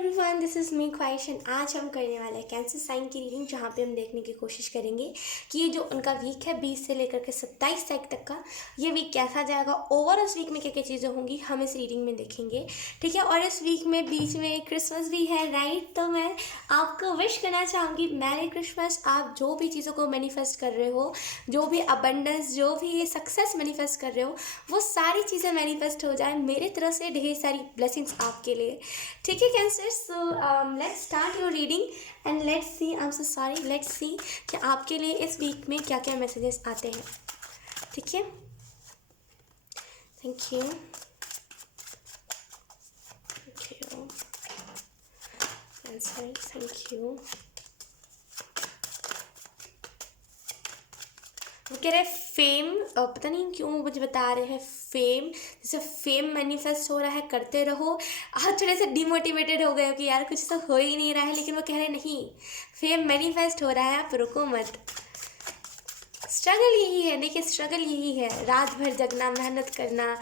Everyone, this is me ख्वाहिश and आज हम करने वाले हैं कैंसर साइन की रीडिंग, जहाँ पे हम देखने की कोशिश करेंगे कि ये जो उनका वीक है 20 से लेकर के 27 तारीख तक का, ये वीक कैसा जाएगा। ओवर उस वीक में क्या क्या चीज़ें होंगी हम इस रीडिंग में देखेंगे, ठीक है। और इस वीक में बीच में क्रिसमस भी है, राइट। तो मैं आपको विश करना चाहूँगी मैरी क्रिसमस। आप जो भी चीज़ों को मैनिफेस्ट कर रहे हो, जो भी अबंडेंस, जो भी सक्सेस मैनिफेस्ट कर रहे हो, वो सारी चीज़ें मैनिफेस्ट हो जाए। मेरे तरफ से ढेर सारी ब्लेसिंग्स आपके लिए, ठीक है cancer. So let's start your reading and let's see, I am so sorry, let's see कि आपके लिए इस वीक में क्या क्या मैसेजेस आते हैं, ठीक है। Thank you, cancer, thank you. वो कह रहे हैं फेम, पता नहीं क्यों मुझे बता रहे हैं फेम, जैसे फेम मैनिफेस्ट हो रहा है, करते रहो। आप थोड़े से डिमोटिवेटेड हो गए हो कि यार कुछ तो हो ही नहीं रहा है, लेकिन वो कह रहे हैं नहीं, फेम मैनिफेस्ट हो रहा है, आप रुको मत। स्ट्रगल यही है, देखिए स्ट्रगल यही है, रात भर जगना, मेहनत करना,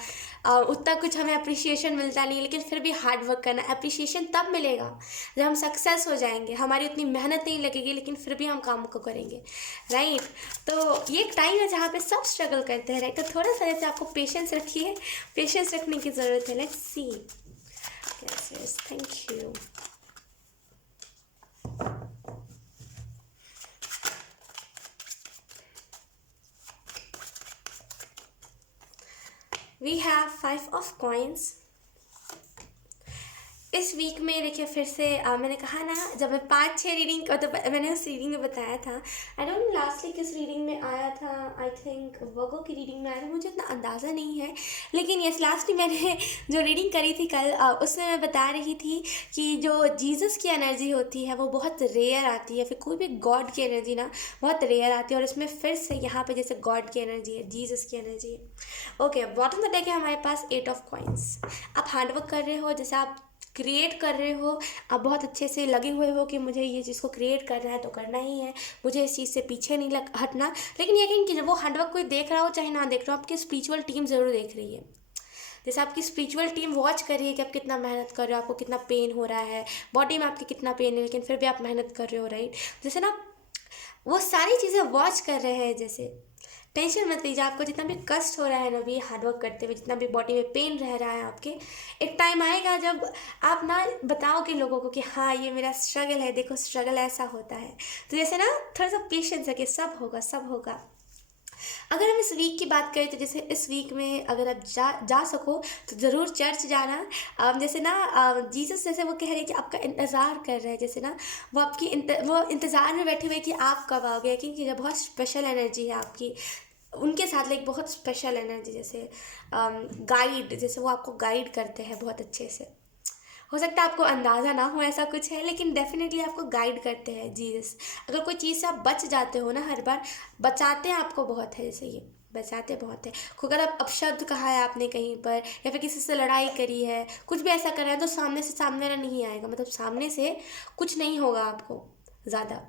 उतना कुछ हमें अप्रिसिएशन मिलता नहीं, लेकिन फिर भी हार्ड वर्क करना। अप्रिसिएशन तब मिलेगा जब हम सक्सेस हो जाएंगे, हमारी उतनी मेहनत नहीं लगेगी, लेकिन फिर भी हम काम को करेंगे, राइट। तो ये एक टाइम है जहाँ पे सब स्ट्रगल करते हैं, राइट। तो थोड़ा सा जैसे आपको पेशेंस रखिए, पेशेंस रखने की ज़रूरत है। Let's see, yes, thank you. We have 5 of coins। इस वीक में देखिए फिर से मैंने कहा ना, जब मैं 5-6 रीडिंग तो मैंने उस रीडिंग में बताया था, आई डोंट नो लास्टली किस रीडिंग में आया था, आई थिंक वर्गो की रीडिंग में आया था, मुझे इतना अंदाज़ा नहीं है, लेकिन यस लास्टली मैंने जो रीडिंग करी थी कल, उसमें मैं बता रही थी कि जो जीसस की एनर्जी होती है वो बहुत रेयर आती है, फिर कोई भी गॉड की एनर्जी ना बहुत रेयर आती है। और इसमें फिर से यहाँ पे जैसे गॉड की एनर्जी है, जीसस की एनर्जी है। Okay, bottom of the deck है हमारे पास 8 ऑफ कॉइन्स। आप हार्डवर्क कर रहे हो, जैसे आप क्रिएट कर रहे हो, आप बहुत अच्छे से लगे हुए हो कि मुझे ये चीज़ को क्रिएट करना है तो करना ही है, मुझे इस चीज़ से पीछे नहीं हटना। लेकिन यकीन कीजिए वो हार्डवर्क कोई देख रहा हो चाहे ना देख रहा हो, आपकी स्पिरिचुअल टीम ज़रूर देख रही है। जैसे आपकी स्पिरिचुअल टीम वॉच कर रही है कि आप कितना मेहनत कर रहे हो, आपको कितना पेन हो रहा है, बॉडी में आपके कितना पेन है, लेकिन फिर भी आप मेहनत कर रहे हो, राइट। जैसे ना वो सारी चीज़ें वॉच कर रहे हैं। जैसे टेंशन मत लीजिए, आपको जितना भी कष्ट हो रहा है ना भी हार्डवर्क करते हुए, जितना भी बॉडी में पेन रह रहा है आपके, एक टाइम आएगा जब आप ना बताओगे लोगों को कि हाँ ये मेरा स्ट्रगल है, देखो स्ट्रगल ऐसा होता है। तो जैसे ना थोड़ा सा पेशेंस रखिए, सब होगा, सब होगा। अगर हम इस वीक की बात करें तो जैसे इस वीक में अगर आप जा सको तो ज़रूर चर्च जाना। जैसे ना जीसस जैसे वो कह रहे हैं कि आपका इंतज़ार कर रहे हैं, जैसे ना वो आपकी वो इंतज़ार में बैठे हुए कि आप कब आओगे, क्योंकि जब बहुत स्पेशल एनर्जी है आपकी उनके साथ, लाइक बहुत स्पेशल एनर्जी, जैसे गाइड, जैसे वो आपको गाइड करते हैं बहुत अच्छे से। हो सकता है आपको अंदाज़ा ना हो ऐसा कुछ है, लेकिन डेफिनेटली आपको गाइड करते हैं जीसस। अगर कोई चीज़ से आप बच जाते हो ना, हर बार बचाते हैं आपको बहुत है, जैसे ये बचाते बहुत है। अगर आप अपशब्द कहा है आपने कहीं पर, या फिर किसी से लड़ाई करी है, कुछ भी ऐसा करा है, तो सामने से सामने नहीं आएगा, मतलब सामने से कुछ नहीं होगा आपको ज़्यादा।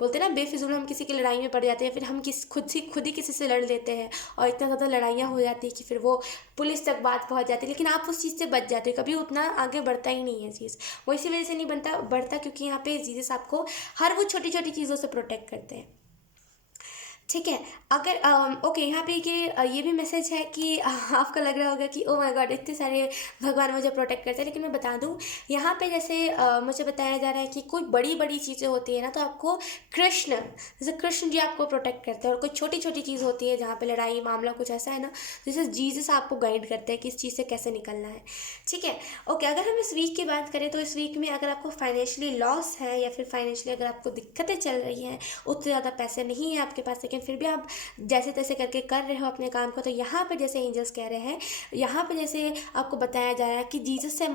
बोलते हैं ना बेफिजूल हम किसी की लड़ाई में पड़ जाते हैं, फिर हम खुद ही किसी से लड़ लेते हैं, और इतना ज़्यादा लड़ाइयाँ हो जाती है कि फिर वो पुलिस तक बात पहुंच जाती है, लेकिन आप उस चीज़ से बच जाते हो, कभी उतना आगे बढ़ता ही नहीं है चीज़। वो इसी वजह से नहीं बढ़ता क्योंकि यहाँ पे जीसस आपको हर वो छोटी छोटी चीज़ों से प्रोटेक्ट करते हैं, ठीक है। अगर ओके, यहाँ पे ये भी मैसेज है कि आपको लग रहा होगा कि ओ माय गॉड इतने सारे भगवान मुझे प्रोटेक्ट करते हैं, लेकिन मैं बता दूँ यहाँ पे जैसे मुझे बताया जा रहा है कि कोई बड़ी बड़ी चीज़ें होती है ना, तो आपको कृष्ण, जैसे कृष्ण जी आपको प्रोटेक्ट करते हैं। और कोई छोटी छोटी चीज़ होती है जहाँ पे लड़ाई मामला कुछ ऐसा है ना, जैसे जीसस आपको गाइड करते हैं कि इस चीज़ से कैसे निकलना है, ठीक है। ओके, अगर हम इस वीक की बात करें तो इस वीक में अगर आपको फाइनेंशियली लॉस है, या फिर फाइनेंशियली अगर आपको दिक्कतें चल रही हैं, उतने ज़्यादा पैसे नहीं है आपके पास, लेकिन फिर भी आप जैसे तैसे करके कर रहे हो अपने काम को, तो यहाँ पे जैसे एंजल्स कह रहे हैं, यहाँ पे जैसे आपको बताया जा रहा है कि जीसस से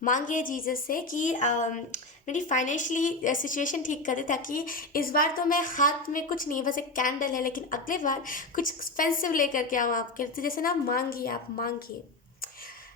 मांगिए जीसस से कि मेरी फाइनेंशियली सिचुएशन ठीक कर दे, ताकि इस बार तो मैं हाथ में कुछ नहीं, बस एक कैंडल है, लेकिन अगले बार कुछ एक्सपेंसिव लेकर के आऊँ आपके। तो जैसे ना मांगिए, आप मांगिए,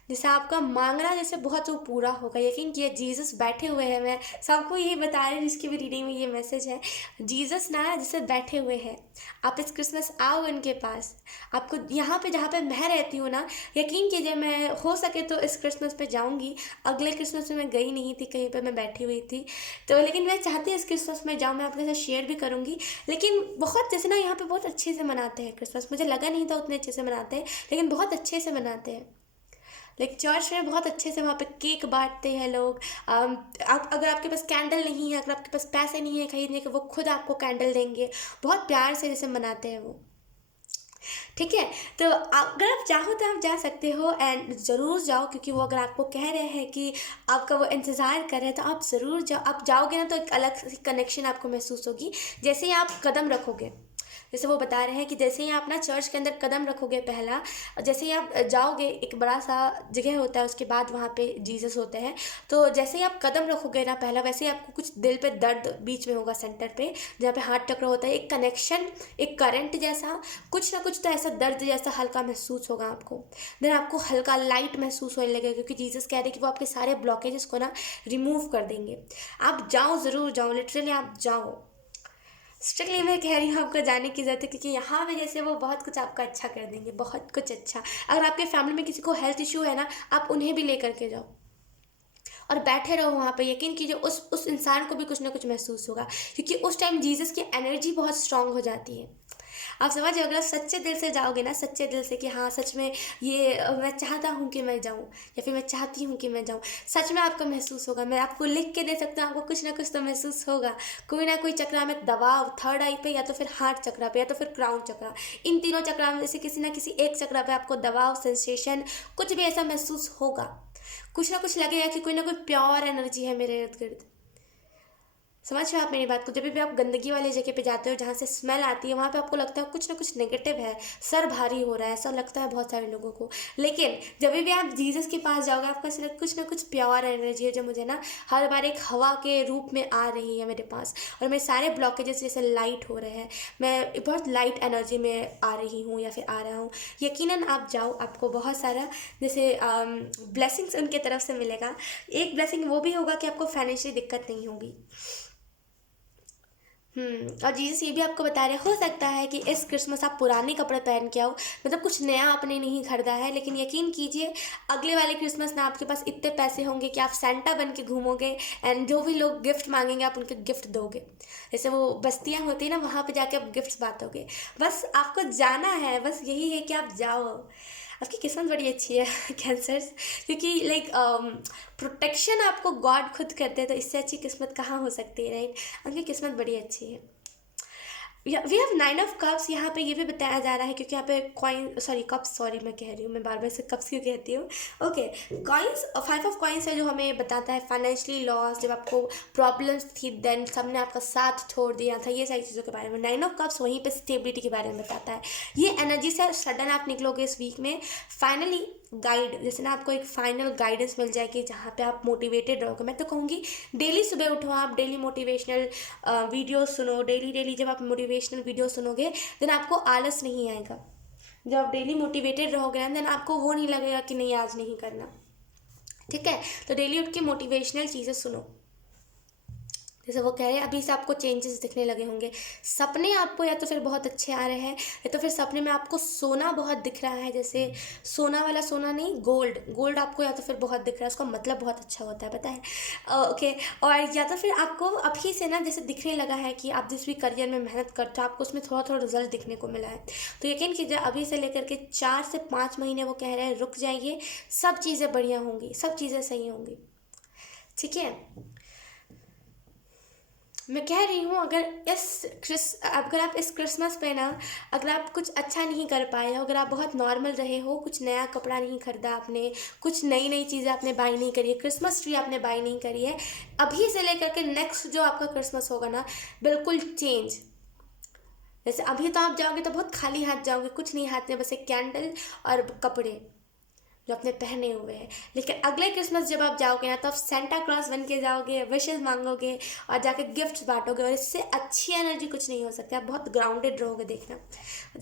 जैसे आपका मांगना जैसे बहुत वो पूरा होगा, यकीन किए जीसस बैठे हुए हैं। मैं सबको यही बता रही हूँ जिसकी भी रीडिंग में ये मैसेज है। जीसस ना जैसे बैठे हुए हैं, आप इस क्रिसमस आओ इनके पास। आपको यहाँ पे जहाँ पे मैं रहती हूँ ना, यकीन कीजिए मैं हो सके तो इस क्रिसमस पे जाऊँगी। अगले क्रिसमस में मैं गई नहीं थी, कहीं पे मैं बैठी हुई थी। तो लेकिन मैं चाहती हूँ इस क्रिसमस में जाऊँ, मैं आपके साथ शेयर भी करूँगी। लेकिन बहुत जैसे ना यहाँ पे बहुत अच्छे से मनाते हैं क्रिसमस, मुझे लगा नहीं था उतने अच्छे से मनाते हैं, लेकिन बहुत अच्छे से मनाते हैं। लाइक चर्च में बहुत अच्छे से वहाँ पे केक बांटते हैं लोग। आप अगर आपके पास कैंडल नहीं है, अगर आपके पास पैसे नहीं है खरीदने के, वो खुद आपको कैंडल देंगे। बहुत प्यार से जैसे मनाते हैं वो। ठीक है। तो अगर आप चाहो तो आप जा सकते हो, एंड ज़रूर जाओ, क्योंकि वो अगर आपको कह रहे हैं कि आपका वो इंतज़ार कर रहे हैं, तो आप ज़रूर जाओ। आप जाओगे ना तो एक अलग सी कनेक्शन आपको महसूस होगी जैसे ही आप कदम रखोगे। जैसे वो बता रहे हैं कि जैसे ही आप ना चर्च के अंदर कदम रखोगे पहला, जैसे ही आप जाओगे, एक बड़ा सा जगह होता है, उसके बाद वहाँ पे जीसस होते हैं। तो जैसे ही आप कदम रखोगे ना पहला, वैसे ही आपको कुछ दिल पे दर्द बीच में होगा, सेंटर पे जहाँ पे हार्ट चक्र होता है, एक कनेक्शन, एक करंट जैसा, कुछ ना कुछ तो ऐसा दर्द जैसा हल्का महसूस होगा आपको। देन आपको हल्का लाइट महसूस होने लगेगा, क्योंकि जीसस कह रहे हैं कि वो आपके सारे ब्लॉकेजेस को ना रिमूव कर देंगे। आप जाओ, ज़रूर जाओ, लिटरली आप जाओ। स्ट्रिक्टली मैं कह रही हूँ आपको जाने की ज़रूरत है, क्योंकि यहाँ पे जैसे वो बहुत कुछ आपका अच्छा कर देंगे, बहुत कुछ अच्छा। अगर आपके फैमिली में किसी को हेल्थ इशू है ना, आप उन्हें भी लेकर के जाओ और बैठे रहो वहाँ पे। यकीन कीजिए उस इंसान को भी कुछ ना कुछ महसूस होगा, क्योंकि उस टाइम जीसस की एनर्जी बहुत स्ट्रांग हो जाती है। आप समझ, अगर आप सच्चे दिल से जाओगे ना, सच्चे दिल से कि हाँ सच में ये मैं चाहता हूँ कि मैं जाऊँ, या फिर मैं चाहती हूँ कि मैं जाऊँ, सच में आपको महसूस होगा। मैं आपको लिख के दे सकता हूँ, आपको कुछ ना कुछ तो महसूस होगा। कोई ना कोई चक्रा में दबाव, थर्ड आई पे, या तो फिर हार्ट चक्रा पे, या तो फिर क्राउन चक्रा, इन तीनों चक्रा में से किसी ना किसी एक चक्रा पे आपको दबाव, सेंसेशन, कुछ भी ऐसा महसूस होगा। कुछ ना कुछ लगेगा कि कोई ना कोई प्योर एनर्जी है मेरे इर्द गिर्द। समझ रहे हो आप मेरी बात को? जब भी आप गंदगी वाली जगह पे जाते हो, जहाँ से स्मेल आती है, वहाँ पे आपको लगता है कुछ ना कुछ नेगेटिव है, सर भारी हो रहा है, ऐसा लगता है बहुत सारे लोगों को। लेकिन जब भी आप जीसस के पास जाओगे, आपको ऐसा कुछ ना कुछ प्योर एनर्जी है जो मुझे ना हर बार एक हवा के रूप में आ रही है मेरे पास, और मेरे सारे ब्लॉकेजेस जैसे लाइट हो रहे हैं। मैं बहुत लाइट एनर्जी में आ रही हूँ या फिर आ रहा हूँ। यकीनन आप जाओ, आपको बहुत सारा जैसे ब्लेसिंग्स उनके तरफ से मिलेगा। एक ब्लेसिंग वो भी होगा कि आपको फाइनेंशियली दिक्कत नहीं होगी। और जीसस ये भी आपको बता रहे, हो सकता है कि इस क्रिसमस आप पुराने कपड़े पहन के आओ, मतलब कुछ नया आपने नहीं खरीदा है, लेकिन यकीन कीजिए अगले वाले क्रिसमस में आपके पास इतने पैसे होंगे कि आप सेंटा बन के घूमोगे, एंड जो भी लोग गिफ्ट मांगेंगे आप उनके गिफ्ट दोगे। जैसे वो बस्तियाँ होती है ना, वहाँ पे जाके आप गिफ्ट्स बांटोगे। बस आपको जाना है, बस यही है कि आप जाओ। आपकी किस्मत बड़ी अच्छी है कैंसर्स, क्योंकि लाइक प्रोटेक्शन आपको गॉड खुद करते हैं, तो इससे अच्छी किस्मत कहाँ हो सकती है, राइट? आपकी किस्मत बड़ी अच्छी है। We have nine of cups. यहाँ पे ये भी बताया जा रहा है, क्योंकि यहाँ पे कॉइन, सॉरी कप्स, सॉरी मैं कह रही हूँ, मैं बार बार से कप्स क्यों कहती हूँ। Okay, coins, five of coins है जो हमें बताता है फाइनेंशियली लॉस, जब आपको प्रॉब्लम्स थी, देन सबने आपका साथ छोड़ दिया था, ये सारी चीज़ों के बारे में। नाइन ऑफ कप्स वहीं पे स्टेबिलिटी के बारे में बताता है। ये एनर्जी से सडन आप निकलोगे इस वीक में, फाइनली गाइड, जैसे ना आपको एक फाइनल गाइडेंस मिल जाएगी, जहाँ पे आप मोटिवेटेड रहोगे। मैं तो कहूँगी डेली सुबह उठो, आप डेली मोटिवेशनल वीडियो सुनो, डेली डेली जब आप मोटिवेशनल वीडियो सुनोगे, देन आपको आलस नहीं आएगा। जब आप डेली मोटिवेटेड रहोगे ना, देन आपको वो नहीं लगेगा कि नहीं आज नहीं करना। ठीक है, तो डेली उठ के मोटिवेशनल चीज़ें सुनो। जैसे वो कह रहे हैं अभी से आपको चेंजेस दिखने लगे होंगे। सपने आपको या तो फिर बहुत अच्छे आ रहे हैं, या तो फिर सपने में आपको सोना बहुत दिख रहा है, जैसे सोना वाला सोना नहीं, गोल्ड, गोल्ड आपको या तो फिर बहुत दिख रहा है, उसका मतलब बहुत अच्छा होता है, पता है? ओके। और या तो फिर आपको अभी से ना जैसे दिखने लगा है कि आप जिस भी करियर में मेहनत करते हो, आपको उसमें थोड़ा थोड़ा रिजल्ट दिखने को मिला है। तो यकीन कीजिए अभी से लेकर के 4 से 5 महीने वो कह रहे हैं रुक जाइए, सब चीज़ें बढ़िया होंगी, सब चीज़ें सही होंगी। ठीक है, मैं कह रही हूँ अगर आप इस क्रिसमस पे ना, अगर आप कुछ अच्छा नहीं कर पाए हो, अगर आप बहुत नॉर्मल रहे हो, कुछ नया कपड़ा नहीं खरीदा आपने, कुछ नई नई चीज़ें आपने बाई नहीं करी है, क्रिसमस ट्री आपने बाई नहीं करी है, अभी से लेकर के नेक्स्ट जो आपका क्रिसमस होगा ना, बिल्कुल चेंज। जैसे अभी तो आप जाओगे तो बहुत खाली हाथ जाओगे, कुछ नहीं हाथ में, बस एक कैंडल और कपड़े, जो आपने पहने हुए हैं। लेकिन अगले क्रिसमस जब आप जाओगे ना, तो आप सेंटा क्लॉज बन के जाओगे, विशेस मांगोगे और जाके गिफ्ट्स बांटोगे, और इससे अच्छी एनर्जी कुछ नहीं हो सकती। आप बहुत ग्राउंडेड रहोगे। देखना,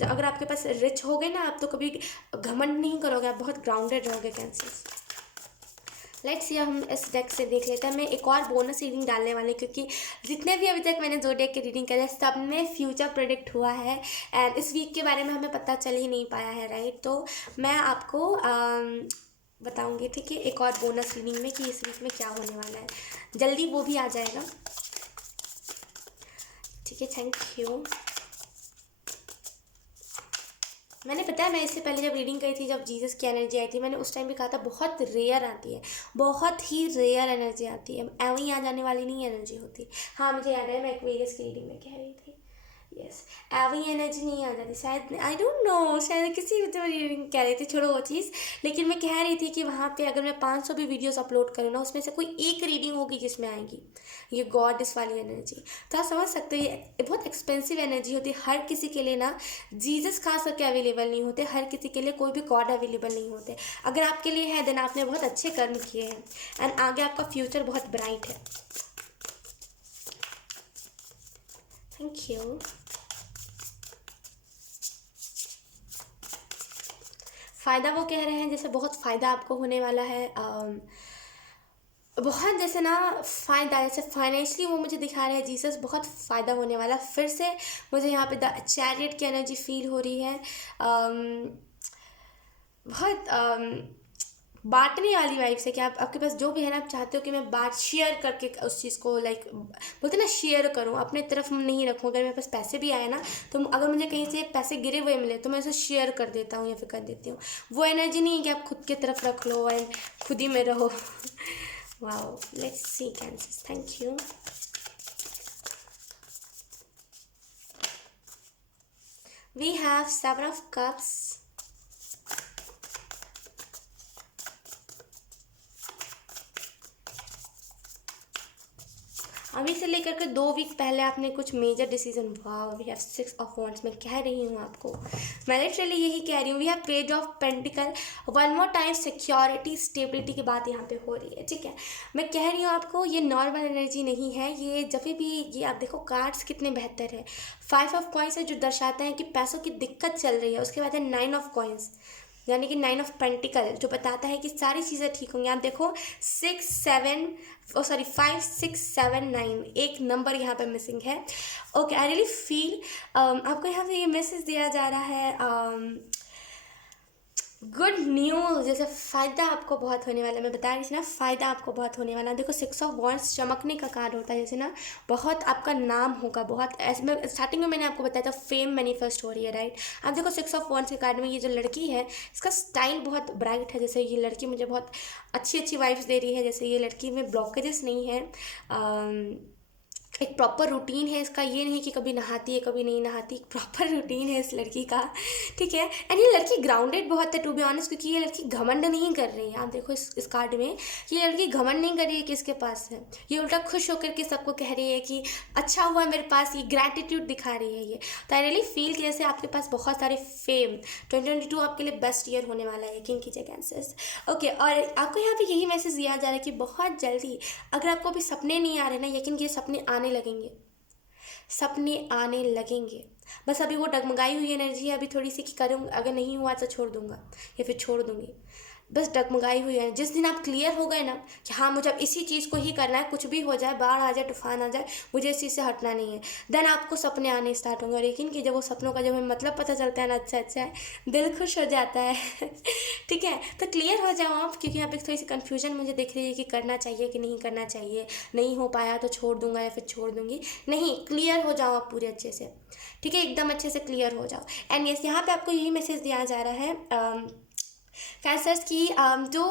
अगर आपके पास रिच हो गए ना आप, तो कभी घमंड नहीं करोगे, आप बहुत ग्राउंडेड रहोगे कैंसर। लेट्स सी, हम इस डेक से देख लेते हैं। मैं एक और बोनस रीडिंग डालने वाली, क्योंकि जितने भी अभी तक मैंने ज़ोडिएक की रीडिंग करे सब में फ्यूचर प्रेडिक्ट हुआ है, एंड इस वीक के बारे में हमें पता चल ही नहीं पाया है, राइट। तो मैं आपको बताऊंगी, ठीक है, एक और बोनस रीडिंग में कि इस वीक में क्या होने वाला है। जल्दी वो भी आ जाएगा, ठीक है। Thank you. मैंने पता है, मैं इससे पहले जब रीडिंग करी थी, जब जीसस की एनर्जी आई थी, मैंने उस टाइम भी कहा था बहुत रेयर आती है, बहुत ही रेयर एनर्जी आती है, एवं ही आ जाने वाली नहीं एनर्जी होती। हाँ, मुझे याद है, मैं एक्वेरियस की रीडिंग में कह रही थी, यस, एवं एनर्जी नहीं आ जाती शायद, आई डोंट नो, शायद किसी भी तो रीडिंग कह रही थी, छोड़ो वो चीज़। लेकिन मैं कह रही थी कि वहाँ पे अगर मैं 500 भी वीडियोस अपलोड करूँ ना, उसमें से कोई एक रीडिंग होगी जिसमें आएगी ये गॉडेस वाली एनर्जी। तो आप समझ सकते हो, ये बहुत एक्सपेंसिव एनर्जी होती है। हर किसी के लिए ना जीसस खास करके अवेलेबल नहीं होते, हर किसी के लिए कोई भी गॉड अवेलेबल नहीं होते। अगर आपके लिए है, देन आपने बहुत अच्छे कर्म किए हैं, एंड आगे आपका फ्यूचर बहुत ब्राइट है। Thank you. फ़ायदा वो कह रहे हैं जैसे बहुत फ़ायदा आपको होने वाला है, बहुत जैसे ना फ़ायदा, जैसे फाइनेंशियली वो मुझे दिखा रहे हैं जीसस, बहुत फ़ायदा होने वाला। फिर से मुझे यहाँ पे द चैरियट की एनर्जी फील हो रही है, बहुत बांटने वाली वाइब से, कि आप आपके पास जो भी है ना, आप चाहते हो कि मैं बात शेयर करके उस चीज़ को, लाइक बोलते ना, शेयर करूँ, अपने तरफ नहीं रखूँ। अगर मेरे पास पैसे भी आए ना, तो अगर मुझे कहीं से पैसे गिरे हुए मिले, तो मैं उसे शेयर कर देता हूँ या फिर कर देती हूँ। वो एनर्जी नहीं है कि आप खुद की तरफ रख लो एंड खुद ही में रहो। Wow, let's see cancer, thank you. We have 7 of cups, अभी से लेकर के 2 वीक पहले आपने कुछ मेजर डिसीजन, वाह, वी हैव 6 of wands। मैं कह रही हूँ आपको, मैं लिटरली यही कह रही हूँ। We have page of pentacle, one more time security stability की बात यहाँ पे हो रही है, ठीक है। मैं कह रही हूँ आपको, ये नॉर्मल एनर्जी नहीं है, ये जब भी, ये आप देखो कार्ड्स कितने बेहतर है। 5 of coins है जो दर्शाता है कि पैसों की दिक्कत चल रही है। उसके बाद है 9 of coins, यानी कि 9 of पेंटिकल, जो बताता है कि सारी चीज़ें ठीक होंगी। आप देखो 6 7, ओ सॉरी 5 6 7 9, एक नंबर यहाँ पे मिसिंग है। ओके, आई रियली फील, आपको यहाँ पे ये मैसेज दिया जा रहा है, गुड न्यूज़, जैसे फ़ायदा आपको बहुत होने वाला है। मैं बता रही थी ना, फ़ायदा आपको बहुत होने वाला है। देखो 6 of wands चमकने का कार्ड होता है, जैसे ना बहुत आपका नाम होगा, बहुत ऐसे में स्टार्टिंग में मैंने आपको बताया था फेम मैनिफेस्ट हो रही है, राइट। आप देखो 6 of wands के कार्ड में ये जो लड़की है, इसका स्टाइल बहुत ब्राइट है। जैसे ये लड़की मुझे बहुत अच्छी अच्छी वाइब्स दे रही है, जैसे ये लड़की में ब्लॉकेजेस नहीं है, एक प्रॉपर रूटीन है इसका, ये नहीं कि कभी नहाती है कभी नहीं नहाती, प्रॉपर रूटीन है इस लड़की का, ठीक है। एंड ये लड़की ग्राउंडेड बहुत है, टू बी ऑनेस्ट, क्योंकि ये लड़की घमंड नहीं कर रही है। आप देखो इस कार्ड में, ये लड़की घमंड नहीं कर रही है कि इसके पास है, ये उल्टा खुश होकर के सबको कह रही है कि अच्छा हुआ मेरे पास, ये ग्रैटिट्यूड दिखा रही है ये। तो आई रियली फील कि जैसे आपके पास बहुत सारे फेम, 2022 आपके लिए बेस्ट ईयर होने वाला है, यकीन कीजिए कैंसर्स। ओके, और आपको यहाँ पे यही मैसेज दिया जा रहा है कि बहुत जल्दी, अगर आपको अभी सपने नहीं आ रहे ना, यकीन कीजिए सपने आने लगेंगे, सपने आने लगेंगे। बस अभी वो डगमगाई हुई एनर्जी है अभी थोड़ी सी, कि करूँ, अगर नहीं हुआ तो छोड़ दूंगा या फिर छोड़ दूंगी, बस डगमगाई हुई है। जिस दिन आप क्लियर हो गए ना कि हाँ मुझे अब इसी चीज़ को ही करना है, कुछ भी हो जाए, बाढ़ आ जाए, तूफान आ जाए, मुझे इस चीज़ से हटना नहीं है, देन आपको सपने आने स्टार्ट होंगे। और यकीन कि जब वो सपनों का जब हमें मतलब पता चलता है ना, अच्छा अच्छा है, दिल खुश हो जाता है। ठीक है, तो क्लियर हो जाओ आप, क्योंकि यहाँ पे थोड़ी सी कन्फ्यूजन मुझे दिख रही है कि करना चाहिए कि नहीं करना चाहिए, नहीं हो पाया तो छोड़ दूंगा या फिर छोड़ दूंगी, नहीं, क्लियर हो जाओ आप पूरे अच्छे से, ठीक है, एकदम अच्छे से क्लियर हो जाओ। एंड यस, यहाँ पे आपको यही मैसेज दिया जा रहा है कैंसर्स की, जो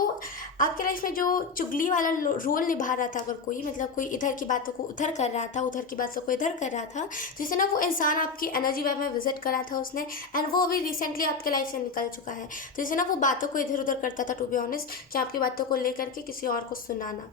आपके लाइफ में जो चुगली वाला रोल निभा रहा था, अगर कोई, मतलब कोई इधर की बातों को उधर कर रहा था, उधर की बातों को इधर कर रहा था, जैसे ना वो इंसान आपकी एनर्जी वेब में विजिट करा था उसने, एंड वो अभी रिसेंटली आपके लाइफ से निकल चुका है। तो जैसे ना वो बातों को इधर उधर करता था, टू बी ऑनेस्ट, कि आपकी बातों को लेकर के किसी और को सुनाना,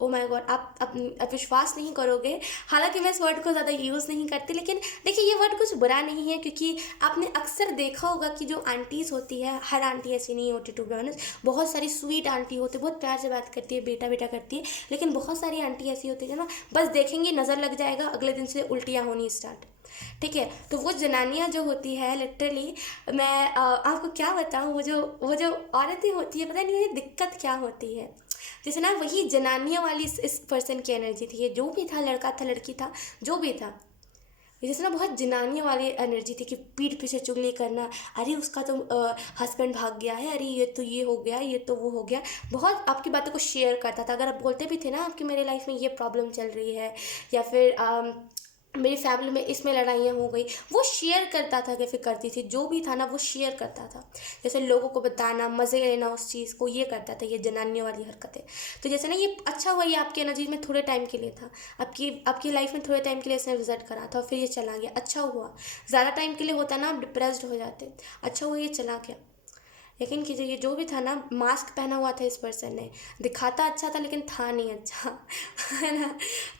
ओ माय गॉड, आप विश्वास नहीं करोगे। हालांकि मैं इस वर्ड को ज़्यादा यूज़ नहीं करती, लेकिन देखिए ये वर्ड कुछ बुरा नहीं है, क्योंकि आपने अक्सर देखा होगा कि जो आंटीज़ होती है, हर आंटी ऐसी नहीं होती टू बी ऑनेस्ट, बहुत सारी स्वीट आंटी होती है, बहुत प्यार से बात करती है, बेटा बेटा करती है, लेकिन बहुत सारी आंटी ऐसी होती है ना, बस देखेंगी नज़र लग जाएगा, अगले दिन से उल्टियाँ होनी स्टार्ट। ठीक है, तो वो जनानियाँ जो होती है लिटरली, मैं आपको क्या बताऊँ, वो जो औरतें होती है, पता नहीं उन्हें दिक्कत क्या होती है। जैसे ना वही जनानियों वाली इस पर्सन की एनर्जी थी, ये जो भी था, लड़का था लड़की था, जो भी था, जैसे ना बहुत जनानियों वाली एनर्जी थी कि पीठ पीछे चुगली करना, अरे उसका तो हस्बैंड भाग गया है, अरे ये तो ये हो गया, ये तो वो हो गया। बहुत आपकी बातों को शेयर करता था, अगर आप बोलते भी थे ना आपकी मेरे लाइफ में ये प्रॉब्लम चल रही है, या फिर मेरी फैमिली में इसमें लड़ाइयाँ हो गई, वो शेयर करता था, या फिर करती थी, जो भी था ना वो शेयर करता था, जैसे लोगों को बताना, मज़े लेना उस चीज़ को, ये करता था, ये जनानियों वाली हरकतें। तो जैसे ना ये अच्छा हुआ, ये आपकी एनर्जी में थोड़े टाइम के लिए था, आपकी लाइफ में थोड़े टाइम के लिए इसने विजिट करा था, और फिर ये चला गया, अच्छा हुआ। ज़्यादा टाइम के लिए होता ना, आप डिप्रेस्ड हो जाते, अच्छा हुआ ये चला गया। यकीन कीजिए ये जो भी था ना, मास्क पहना हुआ था इस पर्सन ने, दिखाता अच्छा था लेकिन था नहीं अच्छा। है ना।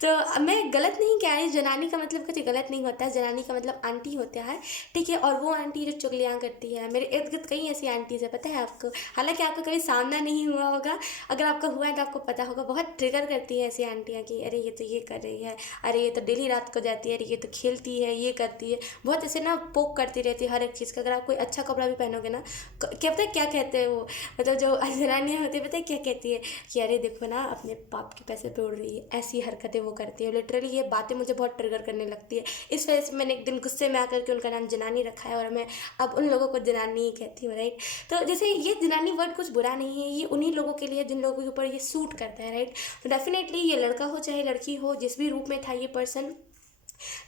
तो मैं गलत नहीं कह रही, जनानी का मतलब कुछ गलत नहीं होता है, जनानी का मतलब आंटी होता है। ठीक है, और वो आंटी जो चुगलियाँ करती है, मेरे इर्द गिर्द कई ऐसी आंटीज़ है, पता है आपको। हालांकि आपका कभी सामना नहीं हुआ होगा, अगर आपका हुआ है तो आपको पता होगा, बहुत ट्रिगर करती है ऐसी आंटियाँ कि अरे ये तो ये कर रही है, अरे ये तो डेली रात को जाती है, अरे ये तो खेलती है, ये करती है, बहुत ऐसे ना पोक करती रहती है हर एक चीज़ का। अगर आप कोई अच्छा कपड़ा भी पहनोगे ना, क्या पता है क्या कहते हैं वो, मतलब जो अजरानियाँ होती है, पता है क्या कहती है कि अरे देखो ना अपने बाप के पैसे पे उड़ रही है, ऐसी हरकतें वो करती है। लिटरली ये बातें मुझे बहुत ट्रिगर करने लगती है, इस वजह से मैंने एक दिन गुस्से में आकर के उनका नाम जनानी रखा है, और मैं अब उन लोगों को जनानी ही कहती हूँ, राइट। तो जैसे ये जनानी वर्ड कुछ बुरा नहीं है, ये उन्हीं लोगों के लिए जिन लोगों के ऊपर ये सूट करता है, राइट। तो डेफिनेटली ये लड़का हो चाहे लड़की हो, जिस भी रूप में था ये पर्सन,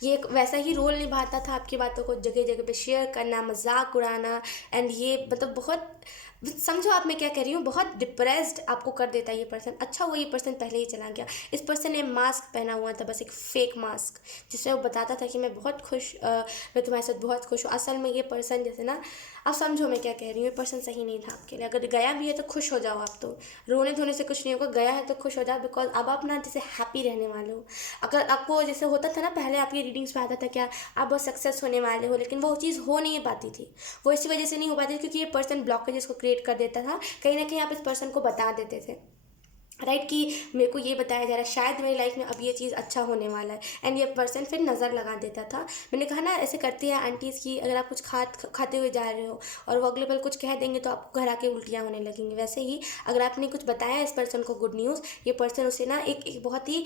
ये एक वैसा ही रोल निभाता था, आपकी बातों को जगह जगह पे शेयर करना, मजाक उड़ाना, एंड ये मतलब बहुत, समझो आप मैं क्या कह रही हूँ, बहुत डिप्रेस्ड आपको कर देता है ये पर्सन। अच्छा वो ये पर्सन पहले ही चला गया। इस पर्सन ने मास्क पहना हुआ था, बस एक फेक मास्क, जिसमें वो बताता था कि मैं बहुत खुश, मैं तुम्हारे साथ बहुत खुश हूँ। असल में ये पर्सन जैसे ना, आप समझो मैं क्या कह रही हूँ, ये पर्सन सही नहीं था आपके लिए। अगर गया भी है तो खुश हो जाओ, आप तो रोने धोने से कुछ नहीं होगा, गया है तो खुश हो जाओ, बिकॉज अब आप ना जैसे हैप्पी रहने वाले हो। अगर आपको जैसे होता था ना पहले, आपकी रीडिंग्स में आता था क्या, आप बहुत सक्सेस होने वाले हो, लेकिन वो चीज़ हो नहीं पाती थी। वो इसी वजह से नहीं हो पाती क्योंकि ये पर्सन ब्लॉकेजेस को क्रिएट कर देता था, कहीं ना कहीं आप इस पर्सन को बता देते थे, राइट, कि मेरे को ये बताया जा रहा है शायद मेरी लाइफ में अब ये चीज़ अच्छा होने वाला है, एंड ये पर्सन फिर नज़र लगा देता था। मैंने कहा ना ऐसे करती है आंटीज़ की, अगर आप कुछ खाते हुए जा रहे हो और वो अगले पल कुछ कह देंगे तो आपको घर आके उल्टियाँ होने लगेंगी। वैसे ही अगर आपने कुछ बताया इस पर्सन को गुड न्यूज़, ये पर्सन उसे ना एक बहुत ही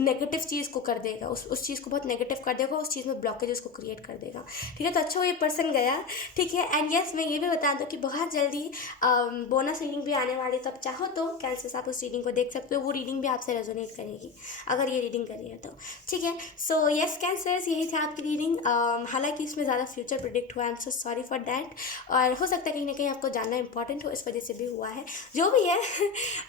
नेगेटिव चीज़ को कर देगा, उस चीज़ को बहुत नेगेटिव कर देगा, उस चीज़ में ब्लॉकेजेस को क्रिएट कर देगा। ठीक है, तो अच्छा वो ये पर्सन गया। ठीक है, एंड यस मैं ये भी बता दूँ कि बहुत जल्दी बोनस रीडिंग भी आने वाली है, तो आप चाहो तो कैंसर्स आप उस रीडिंग को देख सकते हो, वो रीडिंग भी आपसे रेजोनेट करेगी अगर ये रीडिंग करी है तो। ठीक है, सो यस कैंसर्स, यही था आपकी रीडिंग। हालांकि इसमें ज़्यादा फ्यूचर प्रिडिक्ट हुआ, I am so sorry for that, और हो सकता है कहीं ना कहीं आपको जानना इंपॉर्टेंट हो, इस वजह से भी हुआ है, जो भी है।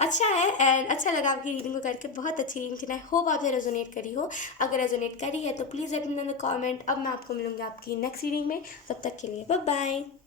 अच्छा है, एंड अच्छा लगा आपकी रीडिंग को करके, बहुत अच्छी रीडिंग थी। आई होप आपसे रेजोनेट करी हो, अगर रेजोनेट करी है तो please let me know in the comment. अब मैं आपको मिलूंगी आपकी नेक्स्ट रीडिंग में, तब तक के लिए बाय बाय।